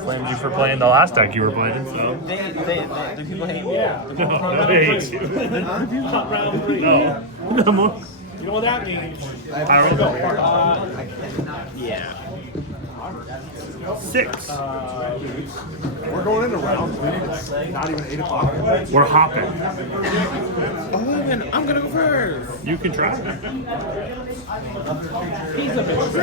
flamed you for playing the last deck you were playing, so. The people hate me. Yeah. They hate you. Round 3. No. You know what that means? Yeah. 6. We're going into round 3. It's not even 8 o'clock. We're hopping. I'm gonna go first. You can try. He's a bitch.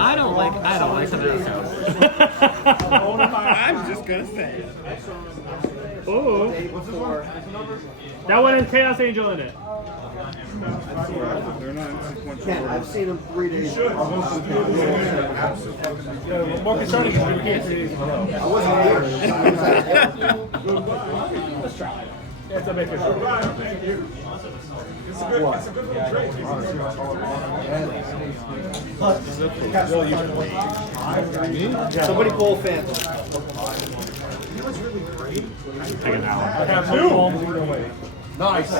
I don't like how that sounds. I'm just gonna say it. Oh. That one has Chaos Angel in it. They're not in sequential Ken, I've seen him 3 days. More concerning is we can't see these in a row. I wasn't here. Let's try. Yeah, it's a big picture. Somebody pull Phantom. Take it now. I have 2 homes either way. Nice.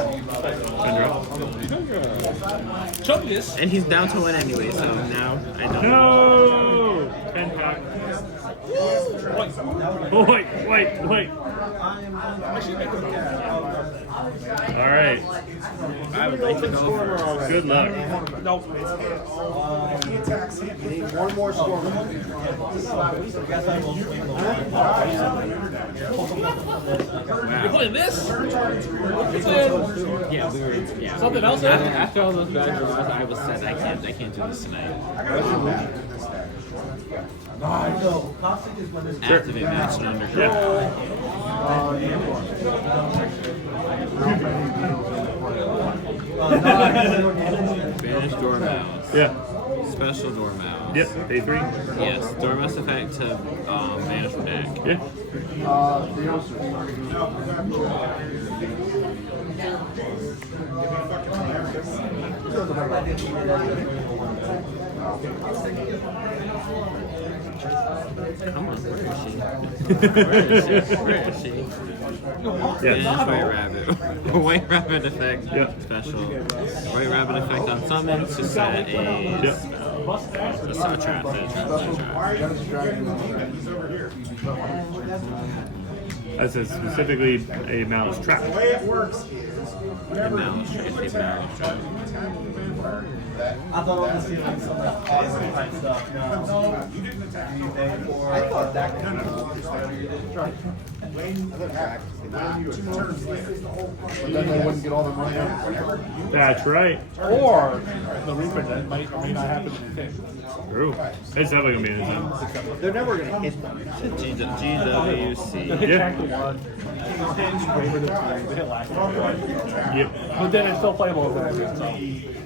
Chungus. And he's down to 1 anyway, so now I don't. No! 10 pack. Oh, wait. All right. I would like to go first. Good luck. Nope. You need one more storm. You're playing this? Yeah, we were. Yeah. Something else? After all those bad draws, I was said I can't do this tonight. Activate match and underground. Banish Dormouse. Yeah. Special Dormouse. Yep. Day 3. Yes, Dormouse effect to banish from deck. Yeah. Come on, where is she? Where is she? Yes. Banish White Rabbit. White Rabbit effect. Yep. Special. White Rabbit effect on summons to set a Yep. trap. That says specifically a Maliss trap. And now let's try to see Maliss trap. I thought I was seeing like some like awesome type stuff. No, you didn't attack anything or I thought that could But then they wouldn't get all the money out. That's right. Or the reprint that might or may not happen in the thing. True. It's definitely gonna be in the zone. They're never going to hit them. GWC. Exactly one. Braver than 2. They hit last time. Yep. But then it's still playable over that.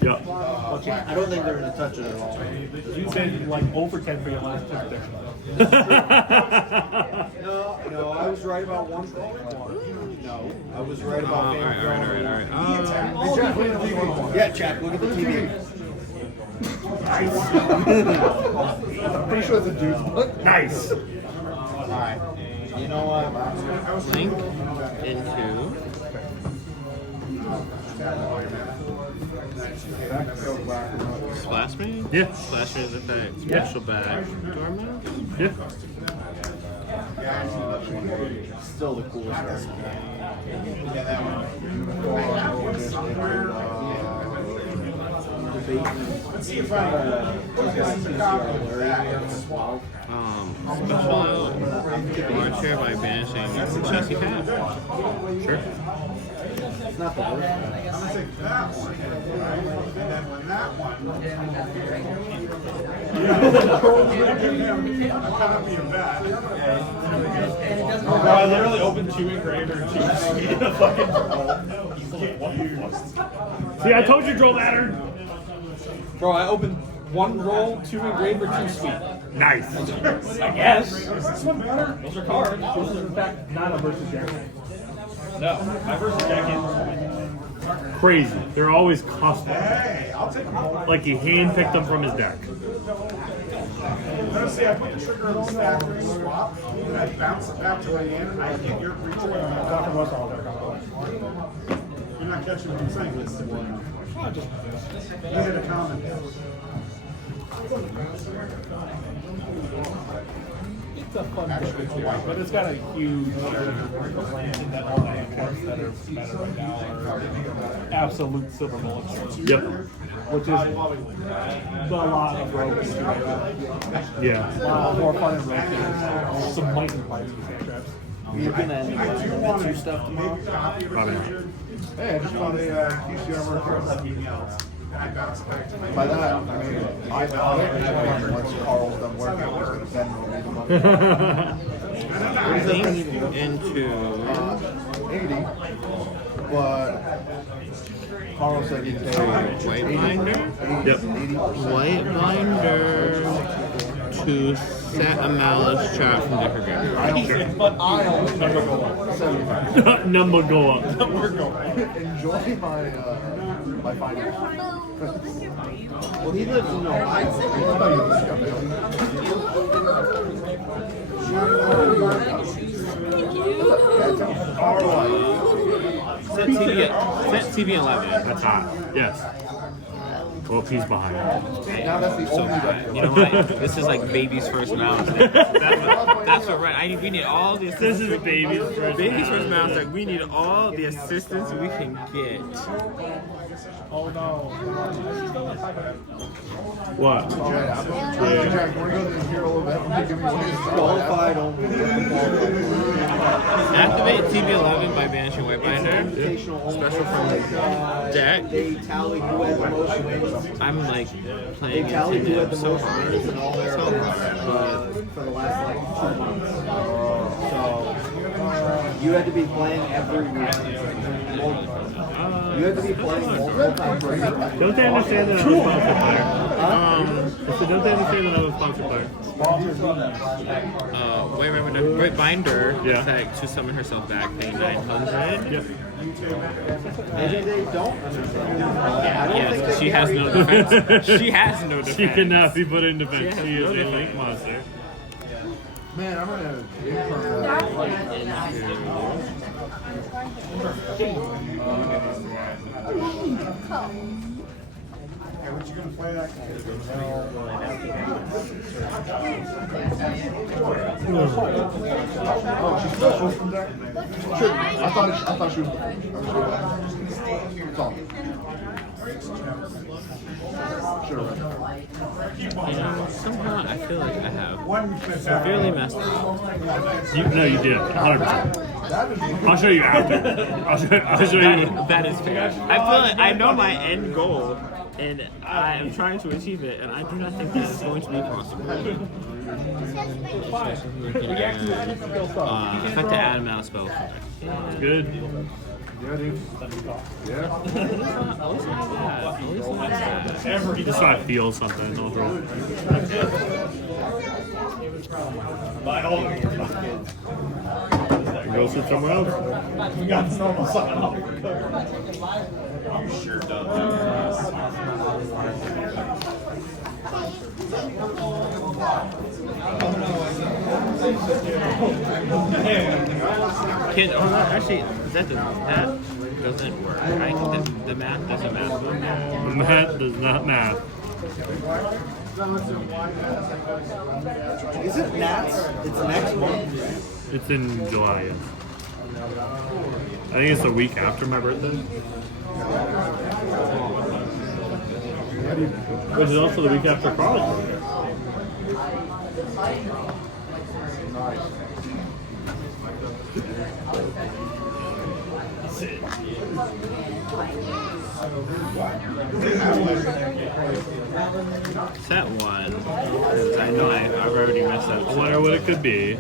Yep. I don't think they're going to touch it at all. You've been like over 10 for your last 2 predictions. No, I was right about one thing. No, I was right about Alright. Yeah, Jack, look at the TV. I'm pretty sure it's a deuce. Nice. Alright. You know what? Link into Splash Me? Yeah. Splash Me's effect. Yeah. Special back. Dormouse? Yeah. Still the coolest. Special out Archer by banishing Chelsea Path. Sure. It's not the worst. Bro, I literally opened 2 engraver and 2 fucking See, I told you draw matter. Bro, I opened 1 roll, 2 engraver, 2 sweet. Nice. I guess. Those are cards. This is in fact not a versus jacket. No, my versus jacket. Crazy. They're always custom. Like he handpicked them from his deck. Let's see, I put the trigger on the factory swap, and I bounce it back to my hand, and I get your creature. You're not catching what I'm saying. You get a comment. It's a fun book, but it's got a huge complaint that all the imports that are better right now are absolute silver bullets. Yep. Which is a lot of rogues. Yeah. More fun in rogues. Some mighty fights with hand traps. You're gonna end up with two stuff tomorrow? Probably not. Hey, I just found a QC armor card. By that, I mean, I thought once Carl's done working, I was going to send him the money. I think into 80, but Carl said he'd pay white binder. Yep. White binder to set a Malice trap from different games. But I only never go up. 75. Number go up. Enjoy my finance. Well, he lives in Ohio. Set TV 11. That's hot. Yes. Well, he's behind. Now that's the So only bad. You know what? This is like baby's first mouse. That's what right. We need all the This assistance. is baby's first. Baby's first mouse. Like we need all the assistance we can get. Oh no. What? Jack, we're going to go here a little bit. Give me one of these. Qualified only. Activate TV11 by banishing white binder. Invitational only. Special from deck. They tally who had the most wins. I'm like They playing tally into who had the so most hard. wins in all their events for the last like 2 months. So you had to be playing every week. You had to be playing multiple times. Don't they understand that I'm a sponsor player? So don't they understand that I'm a sponsor player? White binder Yeah. attack to summon herself back, paying 900. Yep. Maybe they don't understand. I don't think Yes, they she has no defense. She has no defense. She cannot be put in defense. She She has is no a link defense. monster. Man, I'm going to imprint Hey, what you going to play that Oh, she's special from deck? Sure. I thought she was It's all. Sure. Somehow I feel like I have severely messed up. No, you did. 100%. I'll show you after. I'll show you. That is fair. I feel like I know my end goal, and I am trying to achieve it, and I do not think this is going to be possible. Effect to add a mouse spell. Good. Yeah, dude. Yeah. You just try to feel something. Don't roll. Go sit somewhere else. We got this normal sign off. Actually, that doesn't work, right? The math doesn't math. The math does not math. Is it Nats? It's next month. It's in July. Yeah. I think it's the week after my birthday. Which is also the week after Carl's birthday. Set one, because I know I've already messed up. I wonder what it could be.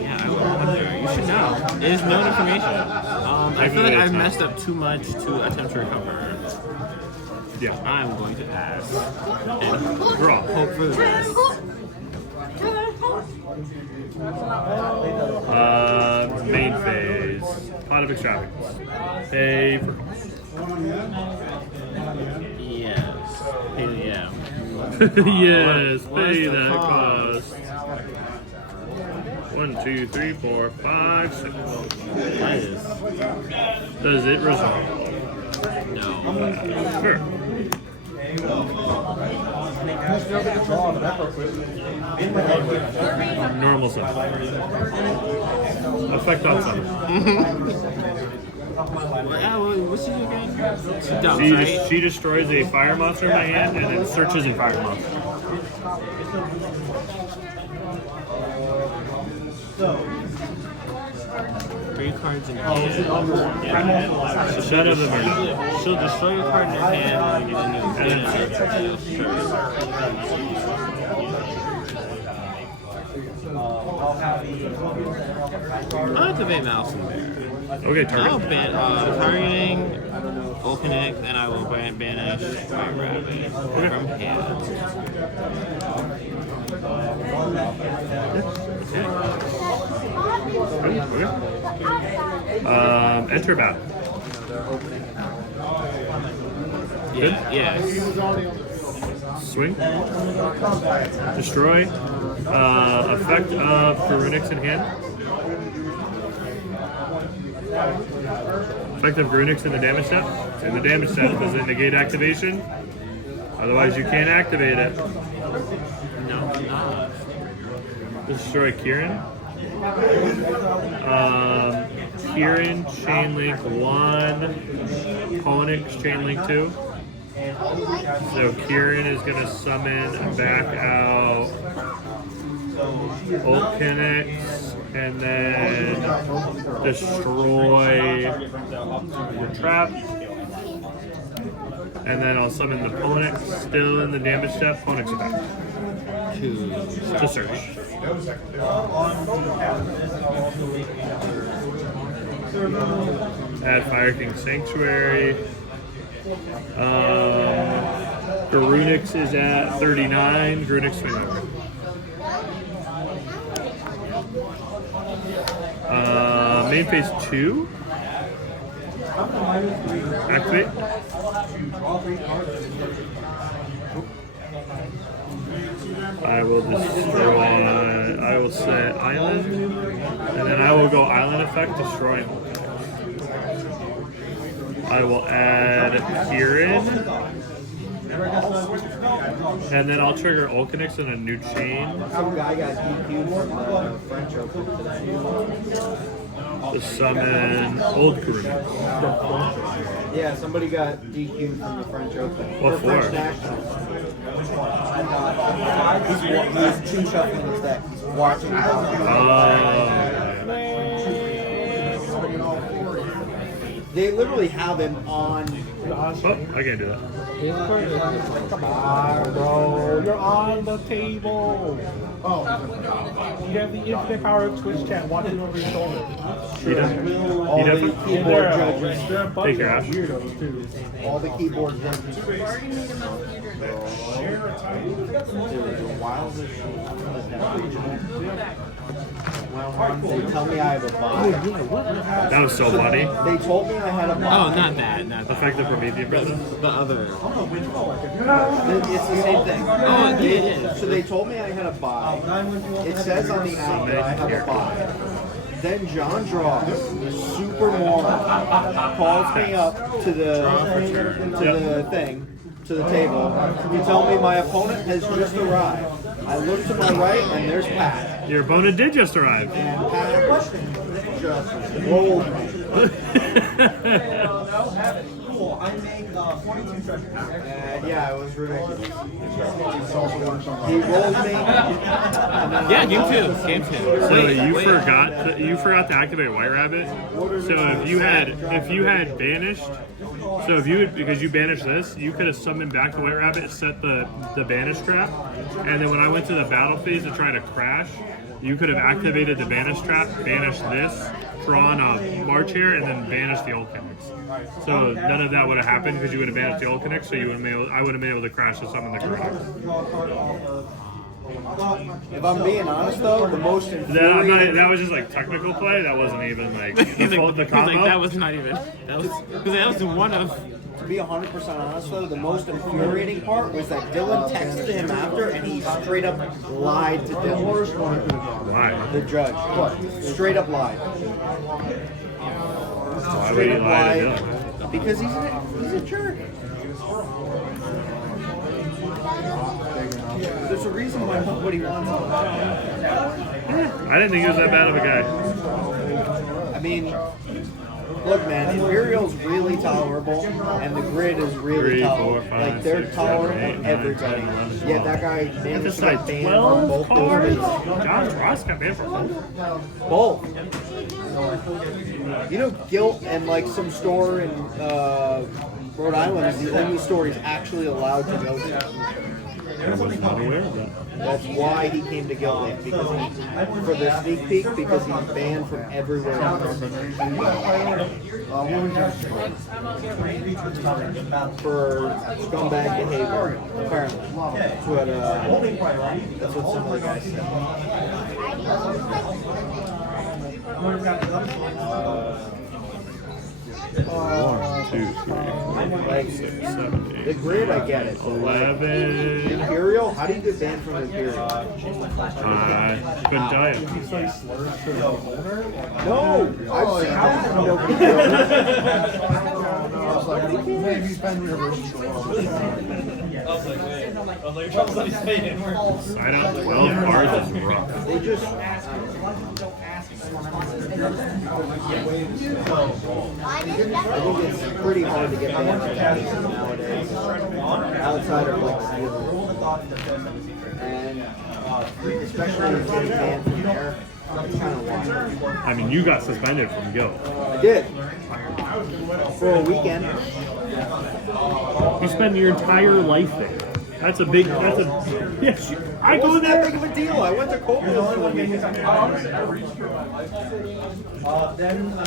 Yeah, I wonder. You should know. It is known information. I feel like I've messed up too much to attempt to recover. Yeah. I'm going to pass and Draw. hope for the best. Main phase. Pot of extravagance. Pay for cost. Yes. Yeah. Yes, What is pay the that cost? cost. 1, 2, 3, 4, 5, 6. What is? Does it resolve? No. Sure. Normal summon. Effect on summon. What's she again? She dumps, right? She destroys a fire monster in my hand and then searches a fire monster. Three cards in hand. So none of them are done. She'll destroy a card in her hand and then I'll activate Mouse in there. Okay, I'll target. targeting Volcanic, and I will banish my rabbit from hand. Okay. Enter battle. Good? Yes. Swing. Destroy. Effect of Garunix in hand. Effect of Garunix in the damage step. In the damage step, does it negate activation? Otherwise, you can't activate it. No, not. Destroy Kieran. Kieran, chain link 1. Ponix, chain link 2. So Kieran is going to summon back out Volcanic and then destroy the trap. And then I'll summon the Ponix, still in the damage step. Ponix effect. To search. Add Fire King Sanctuary. Garunix is at 39. Garunix swing over. Main phase 2. Activate. I will destroy. I will set Island, and then I will go Island effect, destroy. I will add Kieran, and then I'll trigger Volcanix in a new chain. Some guy got DQ'd from the French Open today. To summon Old Garunix. Yeah, somebody got DQ'd from the French Open. What Or French for? Nationals. He's two shuffling his deck. He's watching. They literally have him on. Oh, I can't do that. Come on, bro. You're on the table. Oh. You have the infinite power of Twitch chat watching over your shoulder. He does. All He the does. keyboard judges. They're a bunch Take care, of Ash. weirdos, too. All the keyboard judges. Dude, the wildest shit. They tell me I have a buy. That was so funny. They told me I had a buy. Oh, not that. Not that. Effective Promethean presence. The other. It's the same thing. Oh, it is. So they told me I had a buy. It says on the app that I have a buy. Then John Draws, the super moron, calls me up to the thing, to the table. You tell me my opponent has just arrived. I look to my right and there's Pat. Your opponent did just arrive. And Pat just rolled me. Cool. I make 42 treasure packs. And yeah, it was ridiculous. He rolled me. Yeah, game 2. Game 2. So you forgot to activate White Rabbit. So if you had banished, because you banished this, you could have summoned back the White Rabbit, set the banish trap, and then when I went to the battle phase to try to crash, you could have activated the banish trap, banished this, drawn a March here, and then banished the Volcanix. So none of that would have happened because you would have banished the Volcanix, so I would have been able to crash to summon the Garunix. If I'm being honest though, the most infuriating... That was just like technical play. That wasn't even like the He's combo. like, that was not even. That was one of. To be 100% honest though, the most infuriating part was that Dylan texted him after and he straight up lied to Dylan. Why? The judge. Straight up lied. Why would he lie to Dylan? Because he's a jerk. There's a reason why nobody wants him. I didn't think he was that bad of a guy. I mean, look, man, Imperial's really tolerable, and the Grid is really 3, 4, tolerable. 5, Like, they're 6, tolerant 7, 8, of 9, everybody. 10, 11, Yeah, that guy It's managed to like get banned from 12 both cards. those John Ross got banned from both. Both. You know, Guilt and like some store in Rhode Island is the only store he's actually allowed to go to. I was not aware of that. That's why he came to Guild because for the sneak peek, because he's banned from everywhere else. For scumbag behavior, apparently. That's what some of the guys said. 1, 2, 3, 4, 5, 6, 7, 8, The Grid, I get it. 11. Imperial? How do you get banned from Imperial? Couldn't tell you. No! I've seen that. Nobody Maybe spend your Sign up 12 cards is rough. They just. I think it's pretty hard to get banned from nowadays. Outside of like Steelers. And especially if getting banned from there. It's kind of wild. I mean, you got suspended from Guild. I did. For a weekend. You spend your entire life there. That's a big. Yes. I It go wasn't that there. big of a deal. I went to Copious for a weekend.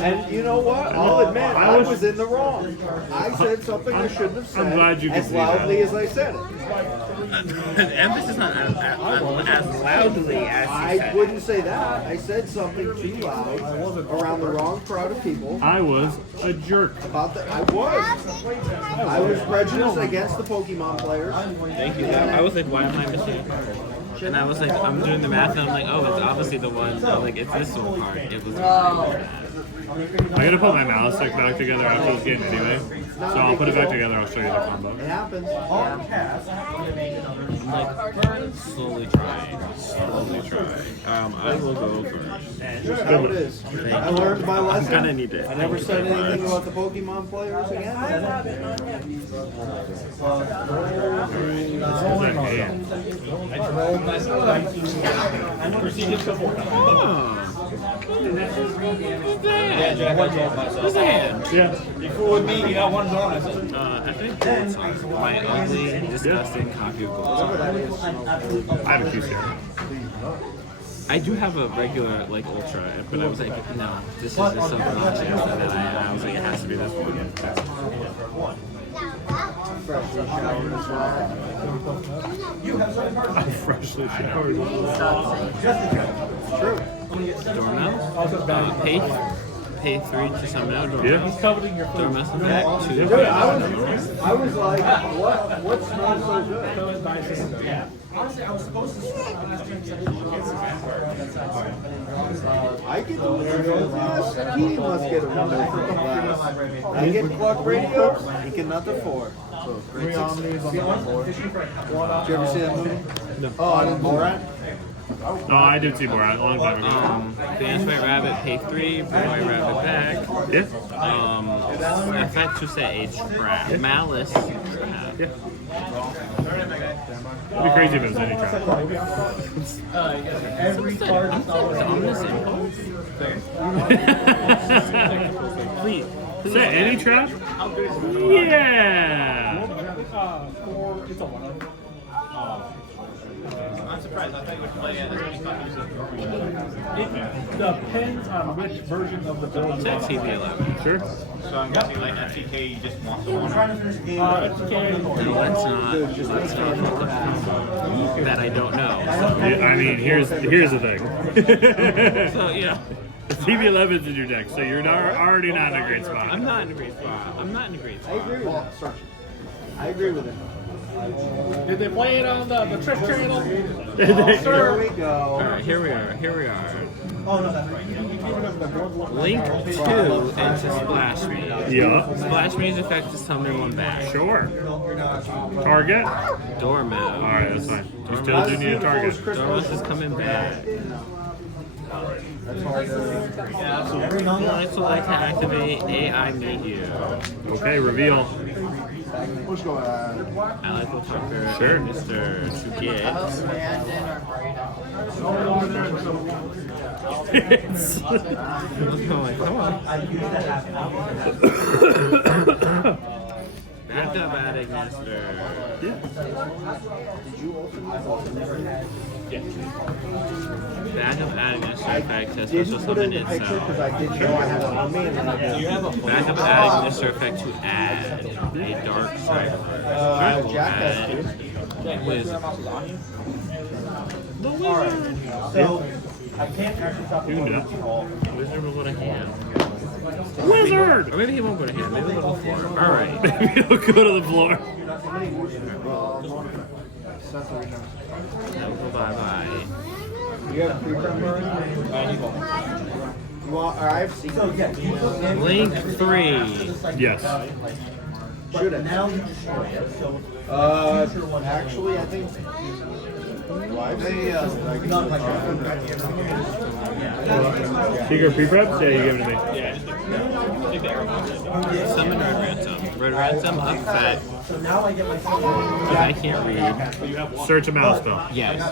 And you know what? I'll admit, I was in the wrong. I said something I shouldn't have said I'm glad you could as see loudly that. as I said it. Emphasis on as loudly as he I said. wouldn't say that. I said something too loud around the wrong crowd of people. I was a jerk. About the, I was prejudiced against the Pokemon players. Thank you. I was like, why am I missing a card? And I was like, I'm doing the math, and I'm like, oh, it's obviously the one. I'm like, it's this one card. It was. I'm gonna put my Maliss deck back together after this game anyway. So I'll put it back together. I'll show you the combo. It happens. I'm like slowly trying. I will go first. That's how it is. I learned my lesson. I'm gonna need it. I never said anything about the Pokemon players again. This is a hand. What's the hand? Yeah. With me, you got one zone. I said, I think golds are my ugly, disgusting copy of golds. I have a Q here. I do have a regular, like, ultra, but I was like, no, this is just so obnoxious. And then I was like, it has to be this one. Freshly showered as well. I'm freshly showered. True. Dormouse? Pay 3 to summon out Dormouse. Yeah. Coveting your food. Dormouse effect, 2. Dude, I was like, what smells so good? I get the window glass, he must get a window from the glass. I get clock radios, he can not afford. Three omnis on the board. Did you ever see that movie? Oh, I didn't Borat? No, I did see Borat a long time ago. Dance White Rabbit, pay 3, bring White Rabbit back. Yeah. Effect to set a trap. Malice, trap. Yeah. It'd be crazy if it was any trap. every card is Ominous Impulse? Please. Is that any trap? Yeah. It's a 1. I'm surprised. I thought you would play as many copies of It depends on which version of the build you That's want. TV11. Sure. So I'm guessing like FTK, you just want the one. No, let's not that I don't know. Yeah, I mean, here's the thing. So, yeah. TV11's in your deck, so you're already not in a great spot. I'm not in a great spot. I agree with that. I agree with it. Did they play it on the Trish channel? There we go. Alright, Here we are. Oh, no, that's right. Link 2 into Splash Me. Yeah. Splash Me's effect is summon one back. Sure. Target. Dormouse. All right, that's fine. You still do need a target. Dormouse is coming back. I'd like to activate AI Meet You. Okay, reveal. Let's go ahead. I like to talk to Sure. Mr. Chugiet. Come on. Back up, adding Mr. Back up, adding Mr. Effect to special summon itself. Because I didn't know I had it on me. And then I did. Back up, adding Mr. Effect to add a Dark Cyber. I will Jack has add Wizard. The Wizard! So, I can't actually stop You can do that. Wizard will go to hand. Wizard! Or maybe he won't go to hand. Maybe he'll go to the floor. Alright. Maybe he'll go to the floor. That will go bye-bye. You have pre-prep already? You want, or I have secret. So, yeah, you put in. Link 3. Yes. Shoot it. Now you destroy it. So, Actually, I think. not like Secret pre-preps? Yeah, you give it to me. Summon Red Ransom. Red Ransom upset. So now I get my Because I can't read. Search a mouse spell. Yes. I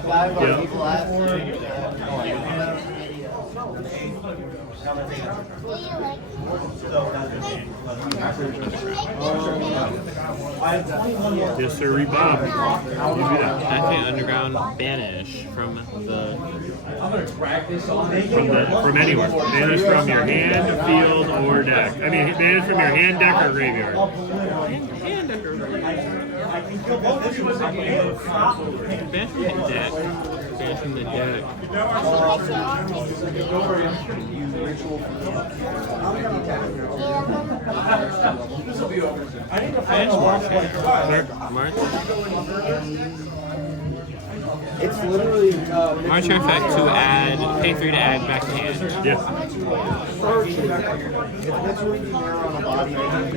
have 21 more. Yes, sir, Bob. You do that. Activate Underground Banish from the. From anywhere. Banish from your hand, field, or deck. I mean, banish from your hand, deck, or graveyard. Banish from the deck. Banish from the deck. March. It's literally. March effect to add. Pay 3 to add back to hand. Yes. It's literally mirror on a body making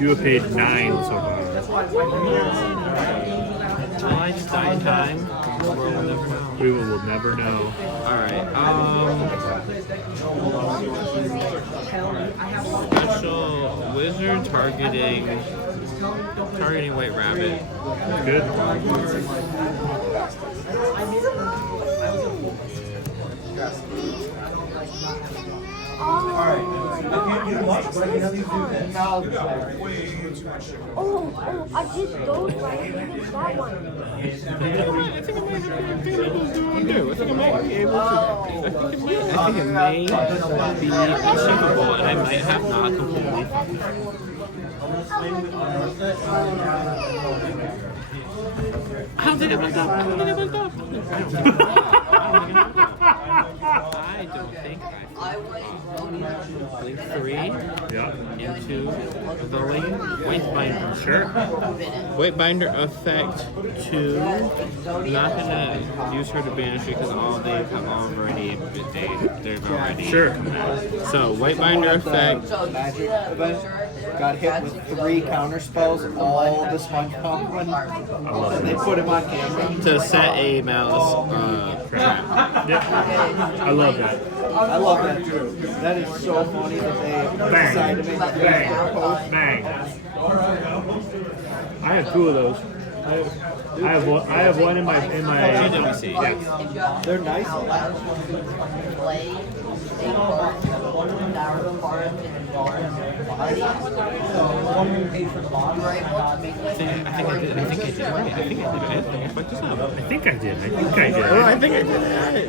You have paid 9 so far. Will I just die in time? We will never know. Alright, special wizard targeting White Rabbit. Good. I can't do much, but I can at least do this. Oh, I did those right. I did that one. I think it might be able to. I think it may be achievable, and I might have not completely. How did it went up? How did it went up? I don't think I Link 3 Yeah. into the White Binder. Sure. White Binder effect 2. Not gonna use her to banish because all they have already they've already. Sure. So White Binder effect. magic event. Got hit with 3 counter spells, all the SpongeBob one. And they put him on camera. To set a Maliss trap. Yep. I love that. I love that too. That is so funny that they decided to make a Bang. post. Bang. I have 2 of those. I have one in my GWC. Yeah. They're nice. I think I did. I think I did. I think I did. Oh, I think I did it.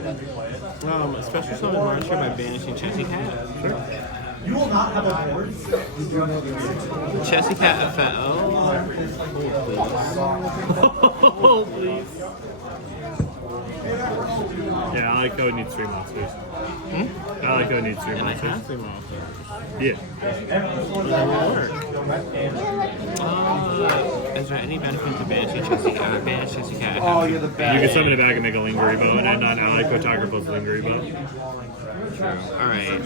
Special summon monster by banishing Chessy Cat. Sure. You will not have a board. Chessy Cat effect. Oh, please. Oh, please. Yeah, Ally code needs 3 monsters. Ally code needs 3 And I monsters. have 3 monsters. Yeah. That will work. Is there any benefit to banishing Chessie? Banish Chessie Cat. Oh, you're the You best. can summon it back and make a Lingery Bow, and end on Ally Photographer's Lingery Bow. Alright.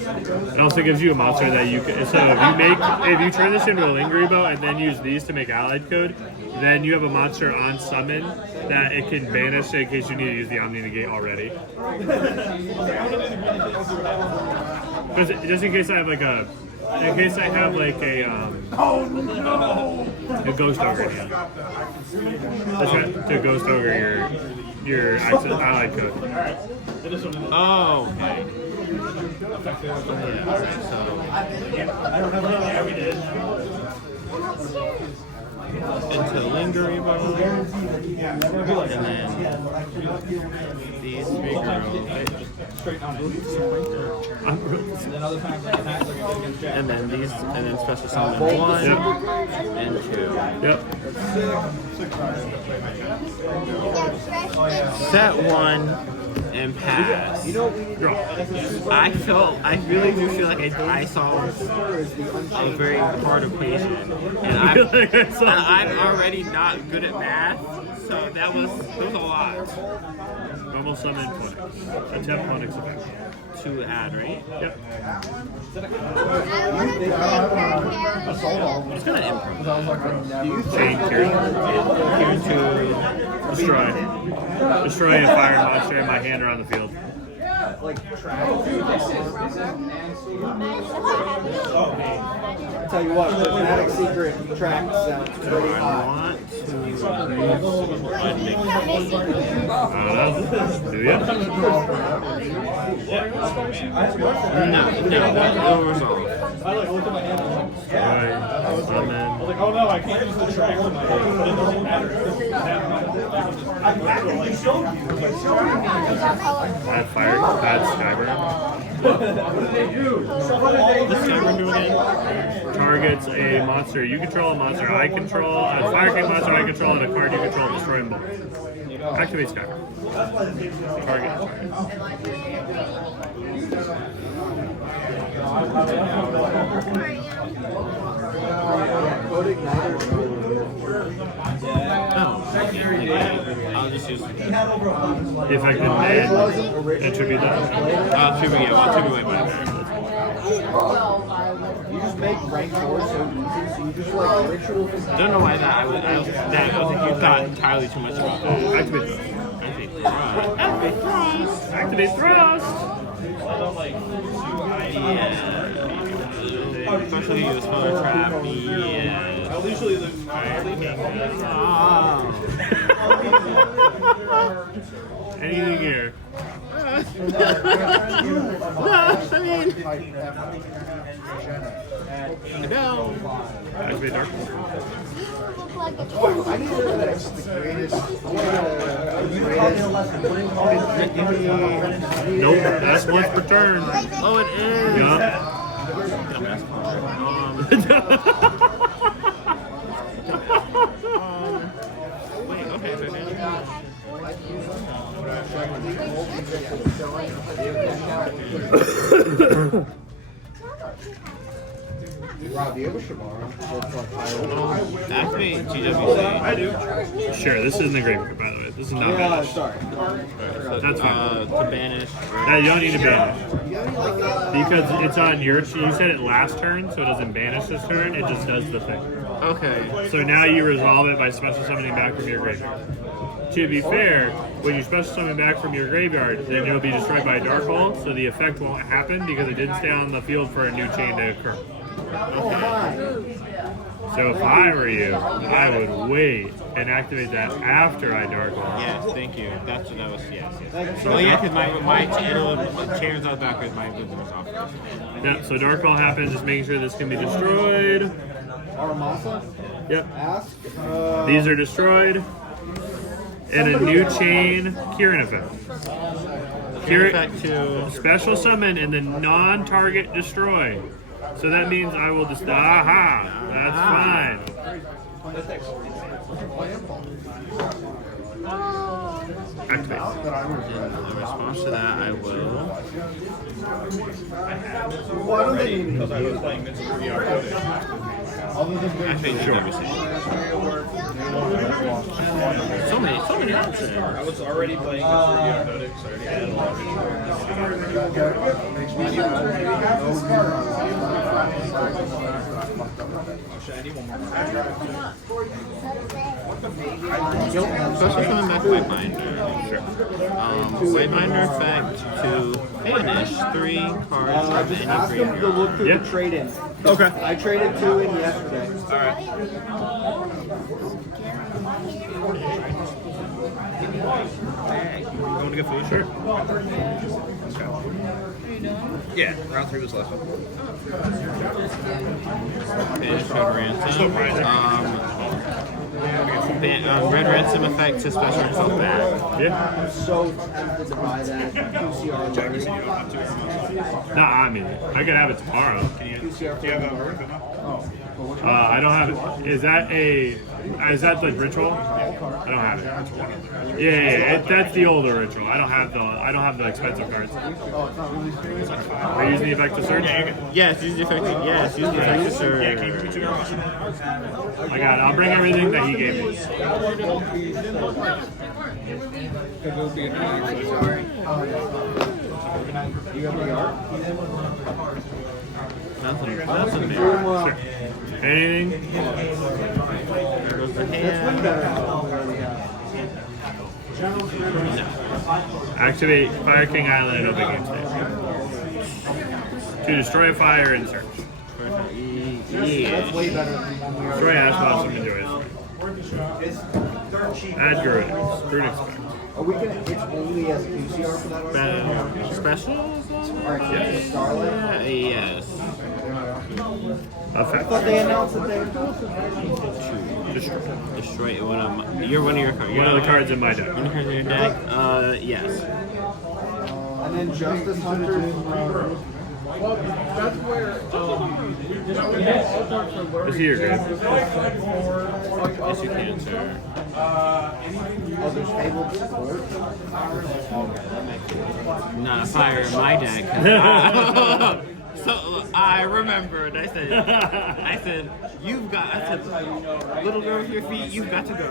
It also gives you a monster that you can. So if you turn this into a Lingery Bow and then use these to make Allied Code, then you have a monster on summon that it can banish in case you need to use the Omni Negate already. Just in case I have like a. In case I have like a Ghost Ogre. Yeah. To Ghost Ogre your Allied Code. Oh, okay. Yeah, alright, so. Into Lingery Bow. And then these 3 girls. And then these, and then special summon 1 and 2. Yep. Set 1 and pass. I really do feel like I solved a very hard equation, and I'm already not good at math, so that was a lot. Normal summon attempt Onyx effect. To add, right? Yep. It's gonna improve. Chain Kieran. Here to Destroy. Destroy a fire monster in my hand or on the field. Tell you what, Prismatic Secret track sounds pretty I hot. want to use I don't know. Do you? no, it'll resolve. Right. Summon. Oh no, I can't use the track for my but it doesn't matter. Add fire. Add Skyburn. Let's see what we're doing again. Targets a monster you control, a monster I control, a Fire King monster I control, and a card you control, destroy them both. Activate Skyburn. Target. I'll just use The effective man. Attribute that. tribute my back. You just make rank 4 so easy, so you just like ritual. Don't know why that I was you thought entirely too much about that. Activate Thrust. Activate Thrust. Yeah. Especially use Color Trap. Yeah. Anything here. No. Activate Dark. I need the greatest. Nope, that's once per turn. Oh, it is. Yeah. Wait, okay, so Rob, do you have a Shamara? activate GWC. I do. Sure, this isn't the graveyard, by the way. This is not Yeah, banished. sorry. That's fine. To banish. No, you don't need to banish. Because it's on your... You said it last turn, so it doesn't banish this turn. It just does the thing. Okay. So now you resolve it by special summoning back from your graveyard. To be fair, when you special summon back from your graveyard, then it'll be destroyed by a dark hole, so the effect won't happen because it didn't stay on the field for a new chain to occur. So if I were you, I would wait and activate that after I dark hole. Yes, thank you. That was yes. Well, yeah, because my channel chains out backwards. My business was off. Yeah, so dark hole happens, just making sure this can be destroyed. Aramasa? Yep. Ask. These are destroyed. And a new chain Kieran effect. Effect to Special summon and then non-target destroy. So that means I will just aha. That's fine. Activate. In response to that, I will. Well, I don't think Because I was playing Mr. Activate sure. So many options. I was already playing Mr. Narcotics. I already had a lot Especially coming back to Waybinder. Sure. Waybinder effect to banish 3 cards from just any ask them to graveyard. look through Yeah. the trade-in. Okay. I traded 2 in yesterday. Going to get food? Sure. Yeah, round 3 was last one. Banish Red Ransom. Red Ransom effect to special result back. Yeah. I'm so tempted to buy that QCR. No, I mean, I could have it tomorrow. QCR. Do you have a word? I don't have it. Is that the ritual? I don't have it. Yeah. That's the older ritual. I don't have the expensive cards. Are you using the effect to search? Yes, use the effect. Yes, use the effect to serve. Yeah, can you give me 2 cards? I got it. I'll bring everything that he gave me. Nothing there. Sure. Anything? There goes the hand. Activate Fire King Island at open game stage. To destroy a fire and search. Yeah. Destroy Ash Blossom and Joyous. Add Garunics. Garunics effect. Are we gonna? It's only as QCR for that. Specials? Alright, Starlight. Yes. I thought Effect. they announced that they were doing Destroy one of your One of the cards in my deck. One of the cards in your deck? Yes. And then Justice Hunters. Is he your grade? Yes, you can, sir. Oh, there's fabled support. Not a fire in my deck. So I remembered. I said, you've got. I said, little girl with your feet, you've got to go.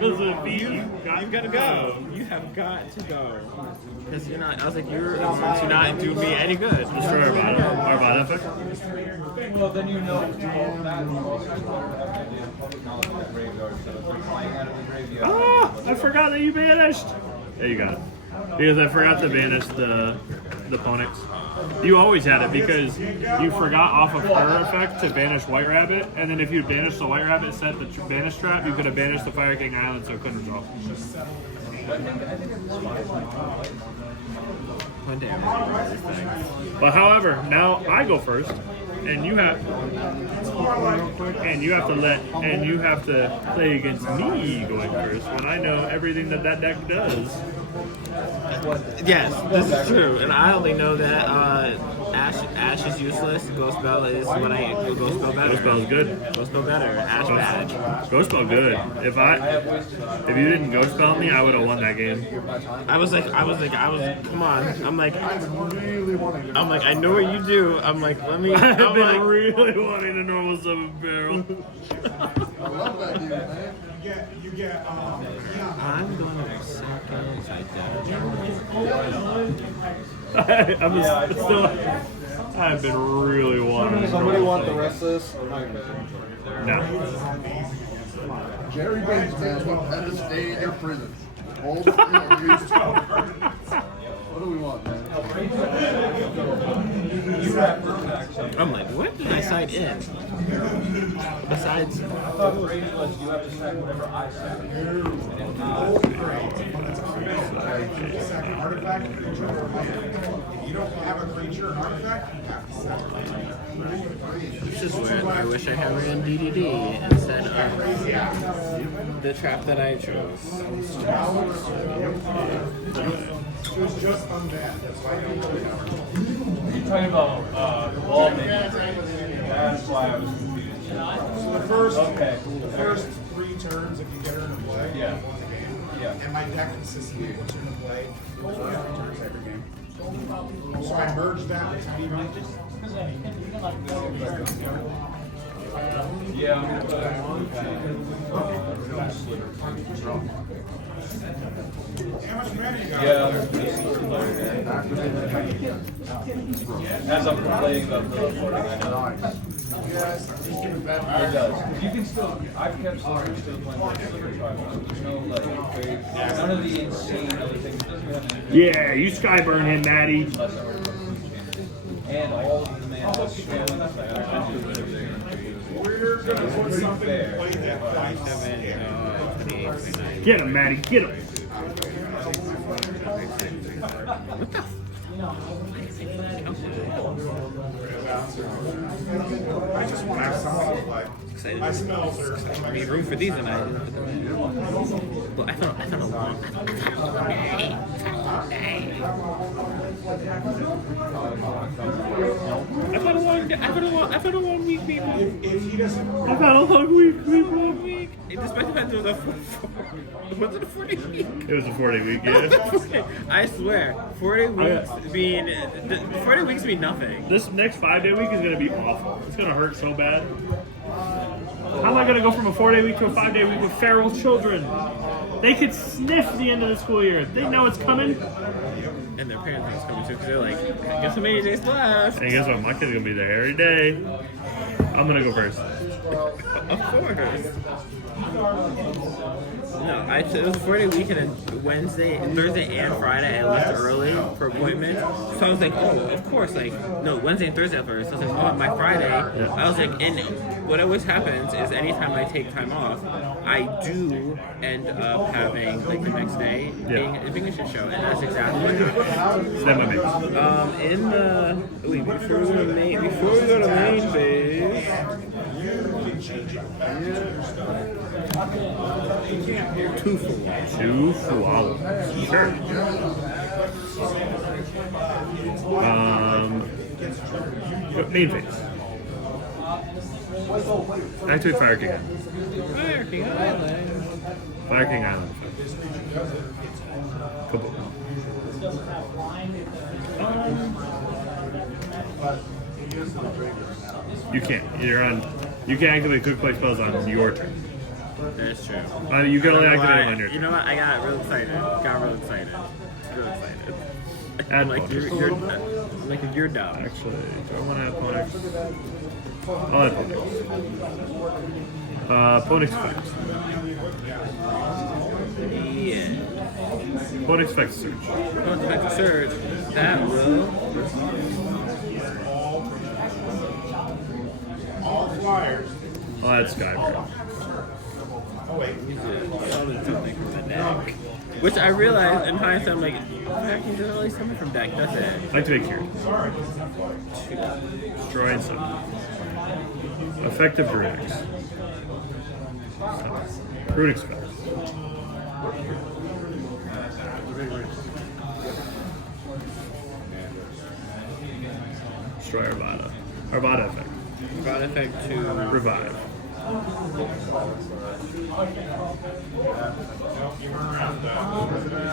Girls with feet, you've You've got to go. You have got to go. Because you're not. I was like, you're not doing me any good. Destroy Armada effect. Well, then you know. I forgot that you banished. Yeah, you got it. Because I forgot to banish the Ponix. You always had it because you forgot off of her effect to banish White Rabbit, and then if you banished the White Rabbit, set the banish trap, you could have banished the Fire King Island, so it couldn't resolve. One day I'm gonna do these things. But however, now I go first, and you have to play against me going first when I know everything that deck does. Yes, this is true, and I only know that Ash is useless. Ghost Spell is what I Ghost Spell better. Ghost Spell's good. Ghost Spell better. Ash bad. Ghost Spell good. If you didn't Ghost Spell me, I would have won that game. I was come on. I'm like, I know what you do. I'm like, let me. I've I'm been like, really wanting a normal 7 barrel. I love that dude, man. I'm going to second. I've been really wanting. Somebody want the rest of this? No. Jerry Bates, man, you better stay in your prison. Hold it, what do we want, man? I'm like, what did I sign in? Besides, this is where I wish I had ran DDD instead of the trap that I chose. You're talking about wall making. That's why I was confused. The first 3 turns, if you get her into play, Yeah. And my deck consistently was going to play turns every game. So I merged that with Tiny Rangers. Yeah. How much mana you got? Yeah. As I'm playing the recording, I know. It does. You can still, I've kept still playing the 35 ones. There's no like, none of the insane other things. It doesn't have anything. Yeah, you skyburn him, Maddie. And all of the man that's scaling us back. We're going to put something in play that Get him, Maddie, get him. I just want to have something to play. My spells are. I made room for these and I didn't put them in. But I found a long I found a long week, people. If he doesn't. I found a long week. Despite the fact that it was a 40 week. It was a 4-day week, yeah. I swear, 40 weeks mean nothing. This next 5-day week is going to be awful. It's going to hurt so bad. How am I going to go from a 4-day week to a 5-day week with feral children? They could sniff the end of the school year. They know it's coming. And their parents know it's coming too because they're like, guess how many days left? And guess what? My kid's going to be there every day. I'm going to go first. Of course. No, it was a 4-day weekend and Thursday and Friday I left early for appointments. So I was like, oh, of course, like, no, Wednesday and Thursday at first. So I was like, oh, my Friday. I was like, and what always happens is anytime I take time off, I do end up having, like, the next day being a shit show. And that's exactly what happened. Send my mates. In the, wait, before we go to main phase, Two for one. Sure. Main phase. Activate Fire King Island. Fire King Island. Kaboom. You can't. You can't activate quick play spells on your turn. That's true. You can only activate them on your turn. You know what? I got real excited. Add like you're dumb. Actually, do I want to add Ponix? I'll add Ponix. Ponix effect. Yeah. Ponix effect search. Ponix effect search. That will. All flyers. I'll add Skyburn. Oh, wait. Something from the deck. Which I realized in hindsight, I'm like, you didn't really summon from deck, that's it. Activate Cure. Destroy and summon. Effective Brunix. Brunix effect. Destroy Arvada. Arvada effect. Arvada effect to revive.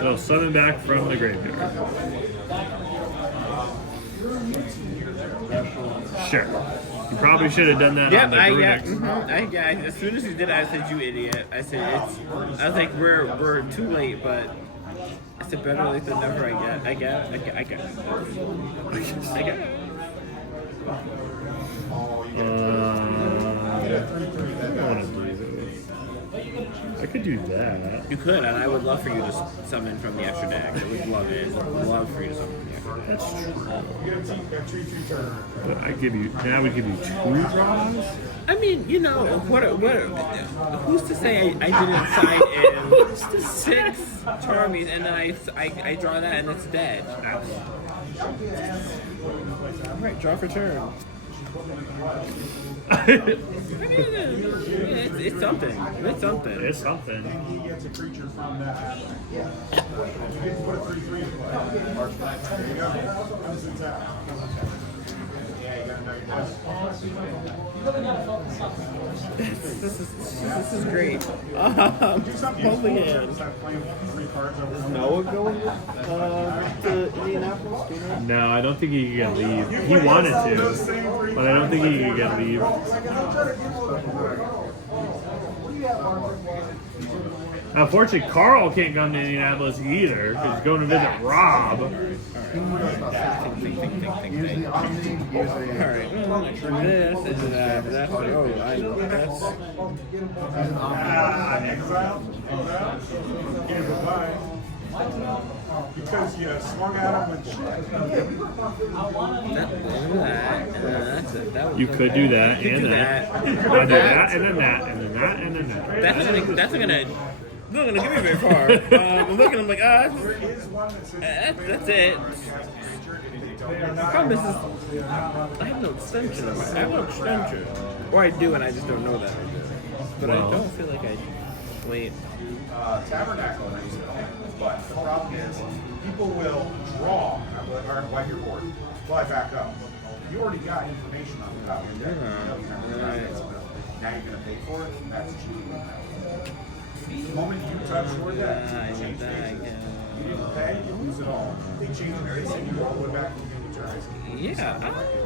So summon back from the graveyard. Sure. You probably should have done that on the Brunix. As soon as you did it, I said, you idiot. I said, I was like, we're too late, but I said, better late than never, I get it. I could do that. You could, and I would love for you to summon from the extra deck. I would love it. Love for you to summon from the extra deck. That's true. But I would give you 2 draws? I mean, you know, who's to say I didn't sign in 6 Charmies and then I draw that and it's dead? Alright, draw for turn. It's something. It's something. He gets a creature from that. You get to put a 3/3 in play. There you go. Comes in tap. Yeah, you gotta know your desk. This is great. Hopefully, yeah. Is Noah going to Indianapolis? Do you know? No, I don't think he can get leave. He wanted to, but I don't think he can get leave. Unfortunately, Carl can't come to Indianapolis either because he's going to visit Rob. Because you swung at him and You could do that and that. I'll do that and then that and then that and then that. That's not gonna get me very far. I'm looking. I'm like, that's it. The problem is, I have no extension. I have no extension, or I do, and I just don't know that I do. But I don't feel like I. Wait. Tabernacle. But the problem is, people will draw. Or wipe your board. Fly back up. You already got information on the top. Now you're going to pay for it. That's cheating. The moment you touch your deck, you didn't pay, you lose it all. They change everything, you go all the way back and you return. Yeah, I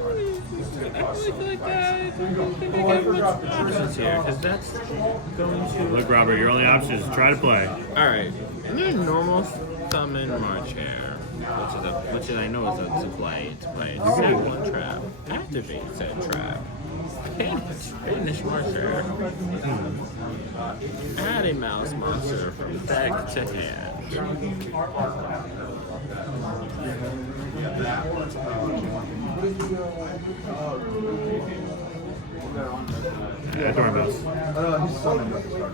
really feel like that. I don't think I get much options here, because that's going to... Look, Robert, your only option is try to play. Alright, and then normal summon March Hair, which is I know is a play. Set one trap, activate said trap. Finish March Hair. Add a mouse monster from deck to hand. Yeah, Dormouse. He's summoned at the start.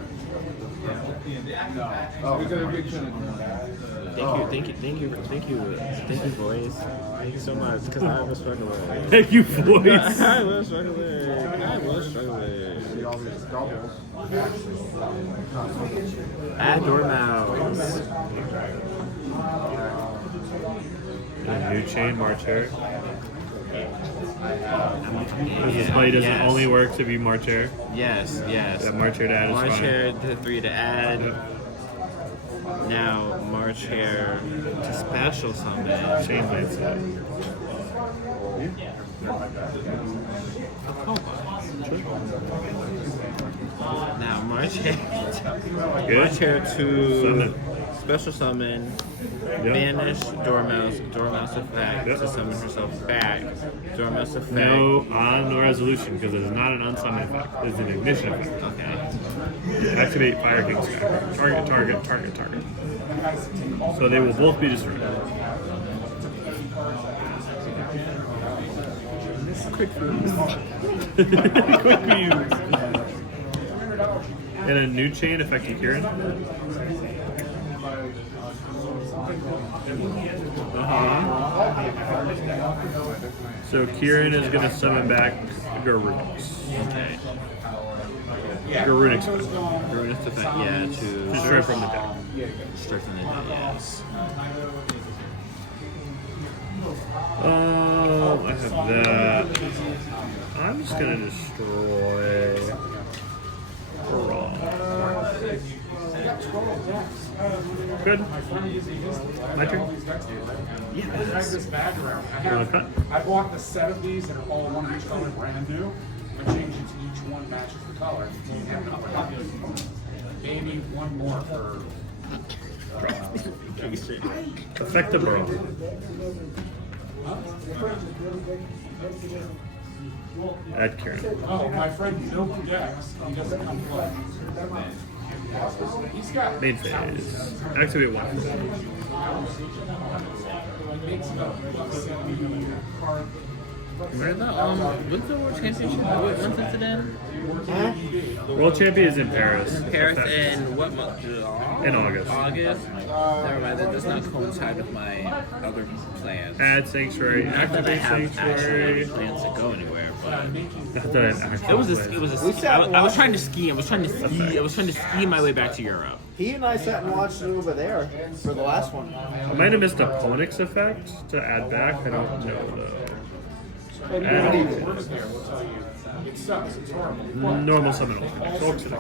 Thank you, boys. Thank you so much, because I was struggling. Thank you, voice. I was struggling. Add Dormouse. New chain marcher. This play doesn't only work to be marcher. Yes. That marcher to add is March fine. Hair to 3 to add. Now March Hair to special summon. Chain mindset. Now March Hair. Good. March Hair to Summon. special summon. Yep. Banish Dormouse effect to summon herself back. Dormouse effect. No on the resolution because it's not an unsummon effect. It's an ignition effect. Okay. Activate Fire King Stack. Target. So they will both be destroyed. Quick fuse. Quick fuse. And a new chain affecting Kieran. So Kieran is going to summon back Garunix. Okay. Garunix. Garunix effect, yeah, to Destroy from the deck. strike from the deck, yes. I have that. I'm just going to destroy Raw. Good. My turn? This bag around. You want to cut? I bought the set of these that are all one of each color, brand new. I changed it to each one matches the color. Maybe one more for. Affect the burrow. Add Kieran. Oh, my friend Bill Dex, he doesn't come play. He's got. Main phase. Activate Waterford. Where's the, what's the World Championship? When's this then? World Champion is in Paris. Paris in what month? In August. August? Never mind, that does not coincide with my other plans. Add Sanctuary. Not that I Activate have Sanctuary. actually plans to go anywhere, but Not that I have actual it was a plans. ski. I was trying to ski. I was trying to ski my way back to Europe. He and I sat and watched it over there for the last one. I might have missed a Ponix effect to add back. I don't know though. Word there will tell you it sucks. It's horrible. Normal summon. Focus it.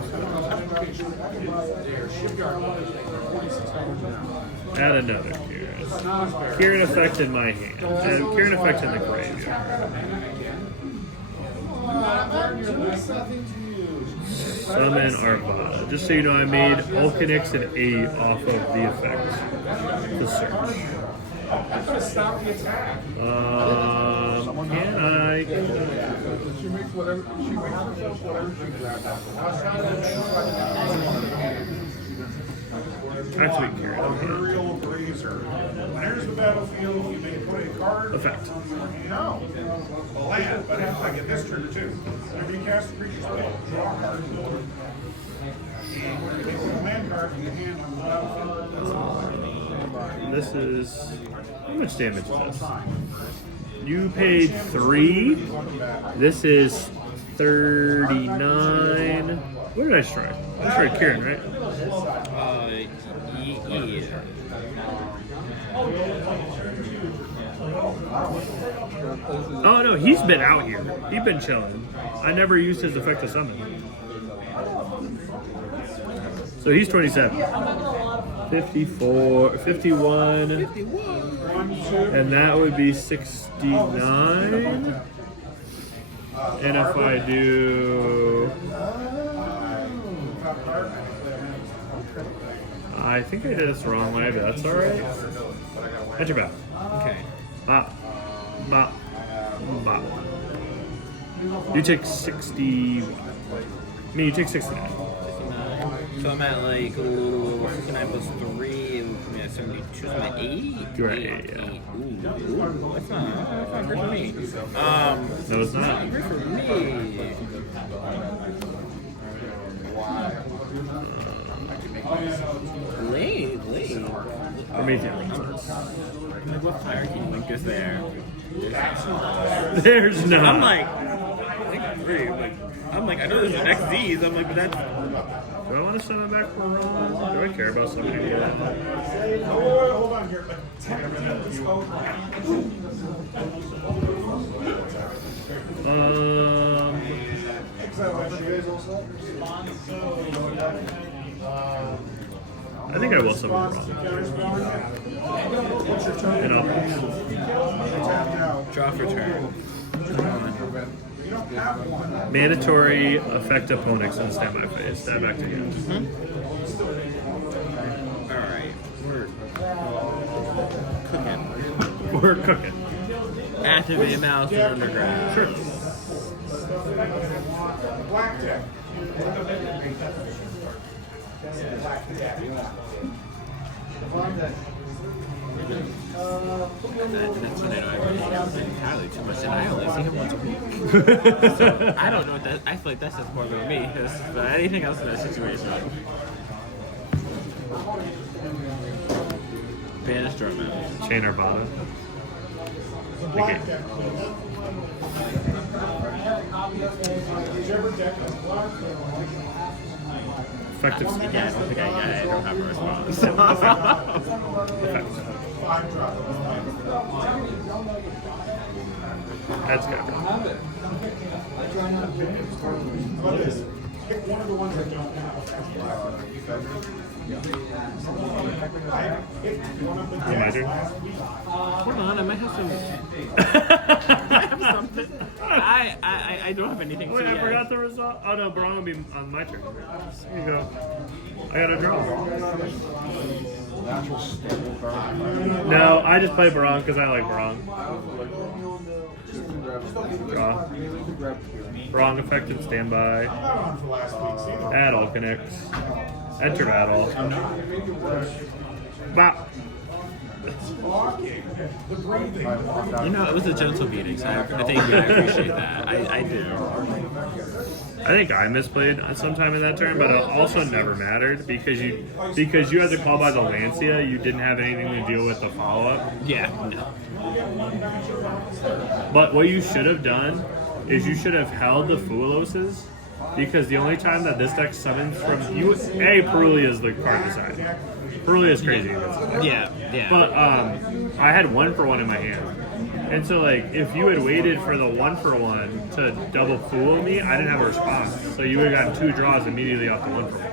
Their shipyard $46 an hour. Add another Kieran. Kieran effect in my hand. And Kieran effect in the graveyard. Summon Arvada. Just so you know, I made Ulcanix and 8 off of the effect. The search. Can I? She makes whatever she herself whatever she grabs. Actually, Kieran. Imperial Grazer. When enters the battlefield, you may put a card. Effect. No. A land, but I get this trigger too. Whenever you cast a creature spell, draw a card. And you put a land card in your hand on the battlefield. That's all. This is. How much damage is this? You paid 3. This is 39. What did I strike? I destroyed Kieran, right? Yeah. Oh no, he's been out here. He's been chilling. I never used his effect to summon. So he's 27. 54, 51. And that would be 69. And if I do... I think I did this the wrong way, but that's alright. At your back. Okay. Bop. Bop. Bop. You take 60... I mean, you take 69. So I'm at like 69 plus 3 and yeah, 72. So I'm at 8? You're at 8, yeah. Ooh, that's not great for me. No, it's not. Great for me. Late. For me, too. Like, what hierarchy link is there? There's not. I'm like 3. I'm like, I know there's XZs. I'm like, but that's. Do I want to send him back for a run? Do I care about somebody? Hold on here. I think I will summon wrong. And I'll Draw for turn. mandatory affect opponents in standby phase. Stab back to you. Alright. We're cooking. We're cooking. Activate mouse and underground. Sure. Black deck. That's when I really entirely too much, and I only see him once a week. So I don't know what that. I feel like that's just more than me. But anything else in that situation, banish Dortmund. Chain Arvada. Black deck. Whichever deck has black. Effective. Yeah, I don't think I don't have a response. Effect. 5 drop. That's good. How about this? Pick one of the ones that don't have. I picked one of the My decks turn? last week. Hold on, I might have some. I have something. I don't have anything. Wait, to I yet. forgot the result. Oh no, Braun will be on my turn. There you go. I got a draw. Natural stable card. No, I just play Braun because I like Braun. Draw. Braun effective standby. Not on for last week. See the Add all connects. Enter battle. Bop. blocking, the breathing. You know, it was a gentle beating, so I think I appreciate that. I do. I think I misplayed sometime in that turn, but it also never mattered because you had to call by the Lancia. You didn't have anything to deal with the follow up. Yeah. No. But what you should have done is you should have held the Fuloses because the only time that this deck summons from you, Perulia is the card beside. Perulia is crazy. Yeah. But I had 1-for-1 in my hand. And so, like, if you had waited for the 1-for-1 to double fool me, I didn't have a response. So you would have gotten 2 draws immediately off the 1-for-1.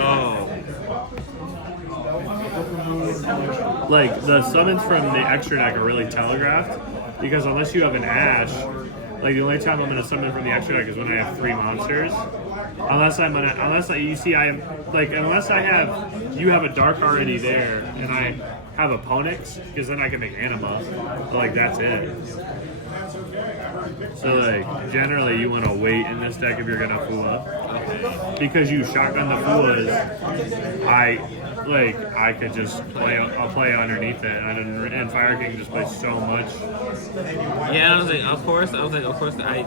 Oh. Like, the summons from the extra deck are really telegraphed, because unless you have an Ash, like, the only time I'm going to summon from the extra deck is when I have 3 monsters. Unless I have, you have a dark already there, and I have a Ponix, because then I can make Anima. But, like, that's it. So, like, generally you want to wait in this deck if you're going to fool up. Because you shotgun the Fulas, I could just play underneath it, and Fire King just plays so much. Yeah, I was like, of course, I'm like.